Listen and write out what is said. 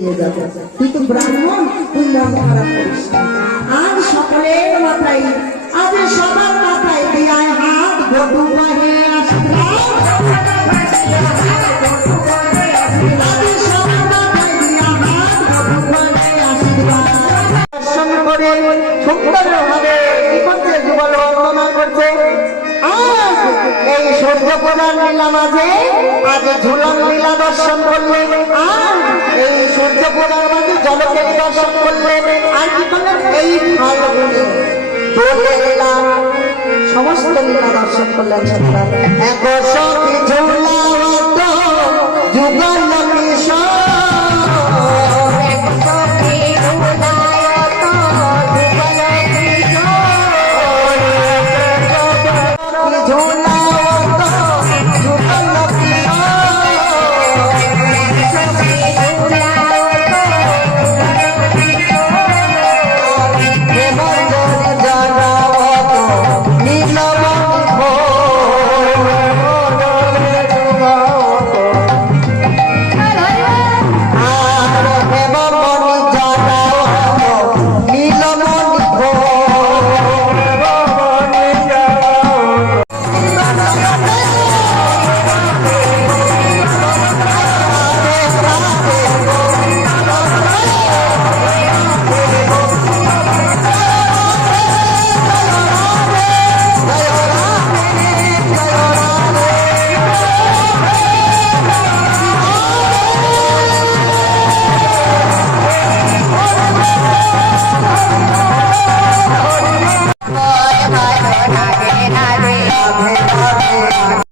নিয়ে ব্রাহ্মণ তুই মন খারাপ করিস। আজ সকলের মাথায়, আজ সবার মাথায় বাহে দিয়া হাত যুগল বন্দনা এই সূর্য প্রধান লীলা মাঝে আজ ঝুলন লীলা দর্শন করলে আর জলকেলী দর্শন করলেন। আর কি করলেন? এই ফাল্গুনি সমস্ত লীলা দর্শন করলেন। এক যুগল